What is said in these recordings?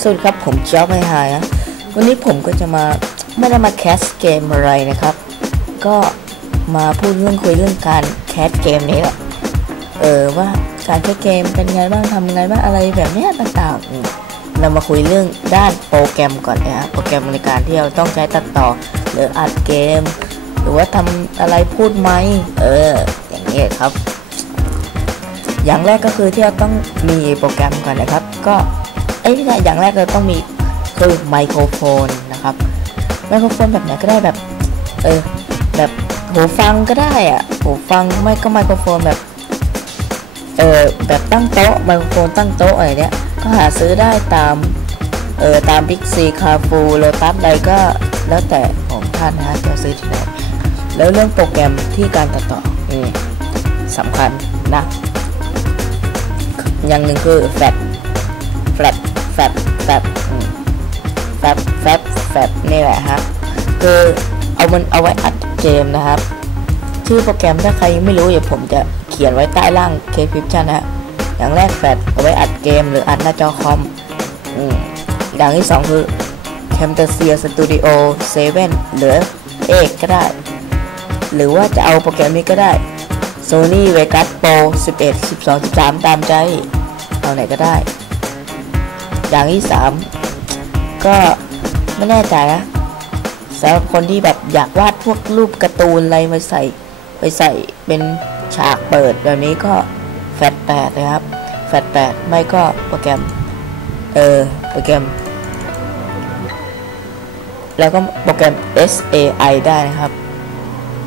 สวัสดีครับผมจ๊อบไฮไฮนะวันนี้ผมก็จะมาไม่ได้มาแคสเกมอะไรนะครับ ก็มาพูดเรื่องคุยเรื่องการแคสเกมนี้แหละเออว่าการแคสเกมเป็นไงบ้างทำไงบ้างอะไรแบบนี้ต่างๆเรามาคุยเรื่องด้านโปรแกรมก่อนนะฮะโปรแกรมในการที่เราต้องใช้ตัดต่อหรืออัดเกม หรือว่าทำอะไรพูดไหมเอออย่างนี้ครับ อย่างแรกก็คือที่เราต้องมีโปรแกรมก่อนนะครับ ก็ เอ้ยไม่ใช่อย่างแรกเราต้องมีคือไมโครโฟนนะครับไมโครโฟนแบบไหนก็ได้แบบเออแบบหูฟังก็ได้อะหูฟังไม่ก็ไมโครโฟนแบบเออแบบตั้งโต๊ะไมโครโฟนตั้งโต๊ะอะไรเนี้ยก็หาซื้อได้ตามเออตามบิ๊กซีคาฟูโลตัสอะไรก็แล้วแต่ของท่านนะฮะจะซื้อที่ไหนแล้วเรื่องโปรแกรมที่การตัดต่ออืมสำคัญนะอย่างหนึ่งคือแฟลตแฟลต แฟลตแฟลตแฟลตแฟลตแฟลตนี่แหละฮะคือเอามันเอาไว้อัดเกมนะครับ ชื่อโปรแกรมถ้าใครยังไม่รู้เดี๋ยวผมจะเขียนไว้ใต้ล่างเคลิปชั่นนะฮะอย่างแรกแฟลตเอาไว้อัดเกม หรืออัดหน้าจอคอมอืมอย่างที่สองคือ Camtasia Studio 7 หรือเอกก็ได้ หรือว่าจะเอาโปรแกรมนี้ก็ได้ Sony Vegas Pro 11 12 13 ตามใจ เอาไหนก็ได้ อย่างที่3ก็ไม่แน่ใจนะสำหรับคนที่แบบอยากวาดพวกรูปการ์ตูนอะไรมาใส่ไปใส่เป็นฉากเปิดแบบนี้ก็แฟตแปดนะครับแฟตแปดไม่ก็โปรแกรม เออโปรแกรม แล้วก็โปรแกรม SAI ได้นะครับ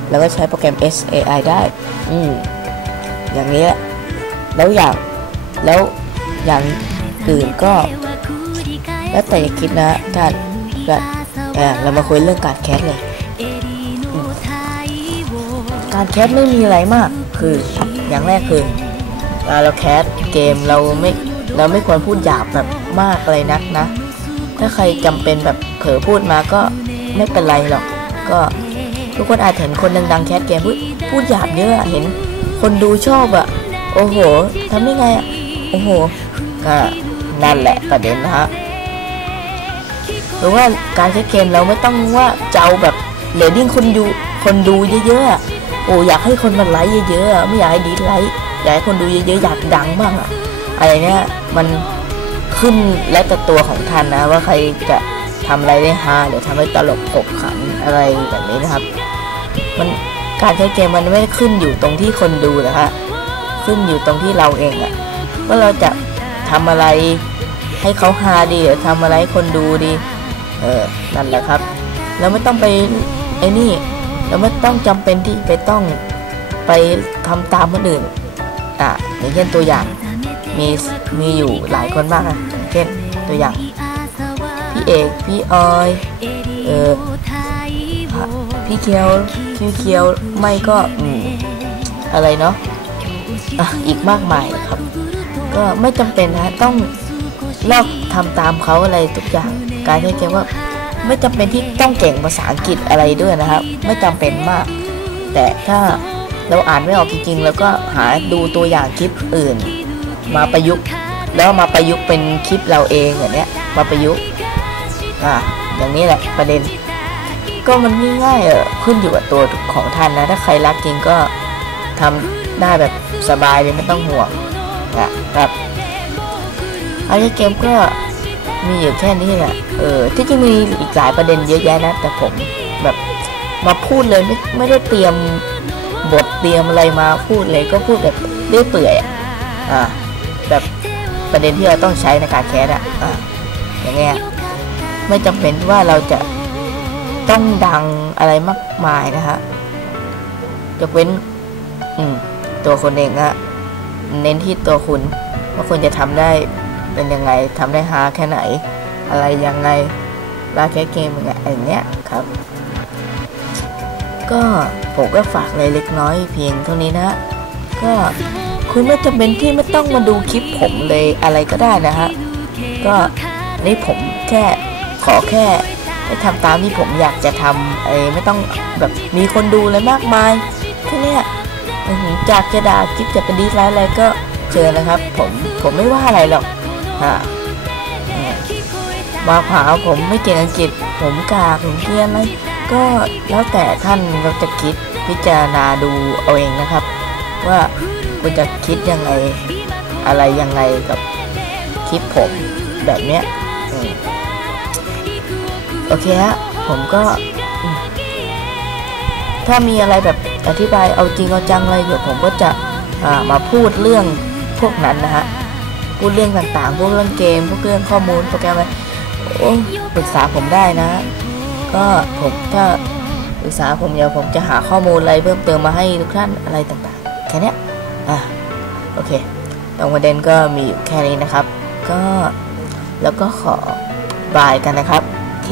แล้วก็ใช้โปรแกรม SAI ได้ อืมอย่างนี้แล้วอย่างแล้วอย่างอื่นก็ แล้วแต่จะคิดนะท่านก็เออเรามาคุยเรื่องการแคสเลย การแคสไม่มีอะไรมาก คืออย่างแรกคือเราแคสเกมเราไม่เราไม่ควรพูดหยาบแบบมากอะไรนักนะ ถ้าใครจำเป็นแบบเผลอพูดมาก็ไม่เป็นไรหรอก ก็ทุกคนอาจเห็นคนดังๆแคสเกมพูดพูดหยาบเยอะเห็น คนดูชอบอะโอ้โหทำได้ไงอะโอ้โหก็นั่นแหละประเด็นนะฮะ หรือว่าการแคสเกมเราไม่ต้องว่าจะเอาแบบเรดดิ้งคนดูคนดูเยอะๆโอ้อยากให้คนมาไลค์เยอะๆไม่อยากให้ดีไลค์อยากให้คนดูเยอะๆอยากดังบ้างอะอะไรเนี้ยมันขึ้นและแต่ตัวของท่านนะ ว่าใครจะทำอะไรได้ฮาหรือทำให้ตลกขบขันอะไรแบบนี้นะครับ มันการใช้เกมมันไม่ได้ขึ้นอยู่ตรงที่คนดูนะคะขึ้นอยู่ตรงที่เราเองอะว่าเราจะทำอะไรให้เขาฮาดีหรือทำอะไรคนดูดี เออ นั่นแหละครับ เราไม่ต้องไปไอ้นี่ เราไม่ต้องจำเป็นที่ไปต้องไปทำตามคนอื่น อะ อย่างเช่นตัวอย่าง มีมีอยู่หลายคนมากนะอย่างเช่นตัวอย่าง พี่เอก พี่ออย เออ พี่เคียวพี่เคียว ไม่ก็อืมอะไรเนาะอะอีกมากมายครับ ก็ไม่จำเป็นนะต้องลอกทำตามเขาอะไรทุกอย่าง การใช้เกมว่าไม่จำเป็นที่ต้องเก่งภาษาอังกฤษอะไรด้วยนะครับ ไม่จำเป็นมาก แต่ถ้าเราอ่านไม่ออกจริงๆแล้วก็หาดูตัวอย่างคลิปอื่น มาประยุกต์แล้วมาประยุกต์เป็นคลิปเราเองอย่างเนี้ยมาประยุกต์อะอย่างนี้แหละประเด็น ก็มันง่ายๆเออขึ้นอยู่กับตัวของท่านนะถ้าใครรักจริงก็ทำได้แบบสบายเลยไม่ต้องห่วงนะครับอันนี้เกมก็ มีอยู่แค่นี้แหละ เออ ที่จริงมีอีกหลายประเด็นเยอะแยะนะ แต่ผมแบบมาพูดเลยไม่ไม่ได้เตรียมบทเตรียมอะไรมาพูดเลยก็พูดแบบเรื่อยเปื่อยอ่าแบบประเด็นที่เราต้องใช้ในการแคสอะอ่าอย่างเงี้ยไม่จำเป็นว่าเราจะต้องดังอะไรมากมายนะฮะยกเว้น อืม ตัวคนเองอะเน้นที่ตัวคุณว่าคุณจะทำได้ เป็นยังไงทำได้ฮาแค่ไหน อะไรยังไงลาแค่เกมยังไงอย่างเนี้ยครับ ก็ผมก็ฝากเลยเล็กน้อยเพียงเท่านี้นะ ก็คุณไม่จำเป็นที่ไม่ต้องมาดูคลิปผมเลยอะไรก็ได้นะฮะก็นี่ผมแค่ขอแค่ให้ทำตามที่ผมอยากจะทำเอไม่ต้องแบบมีคนดูเลยมากมายแค่เนี้ยจากจะด่าคลิปจะเป็นดีไลน์อะไรก็เชิญนะครับ ผมผมไม่ว่าอะไรหรอก ฮะอืมมาหาผมไม่เก่งอังกฤษ ผมกากผมเกรียนอะไรก็แล้วแต่ท่านเราจะคิดพิจารณาดูเอาเองนะครับ ว่าคุณจะคิดยังไงอะไรยังไงกับคลิปผมแบบเนี้ยอืมโอเคฮะผมก็อืมถ้ามีอะไรแบบอธิบายเอาจริงเอาจังอะไรเดี๋ยวผมก็จะอ่ามาพูดเรื่องพวกนั้นนะฮะ พูดเรื่องต่างๆ พวกเรื่องเกม พวกเรื่องข้อมูลโปรแกรมอะไรโอ้ปรึกษาผมได้นะ ก็ผมถ้าปรึกษาผมเดี๋ยวผมจะหาข้อมูลอะไรเพิ่มเติมมาให้ทุกท่านอะไรต่างๆ แค่นี้อะโอเคตรงประเด็นก็มีอยู่แค่นี้นะครับ ก็แล้วก็ขอบายกันนะครับ โอเค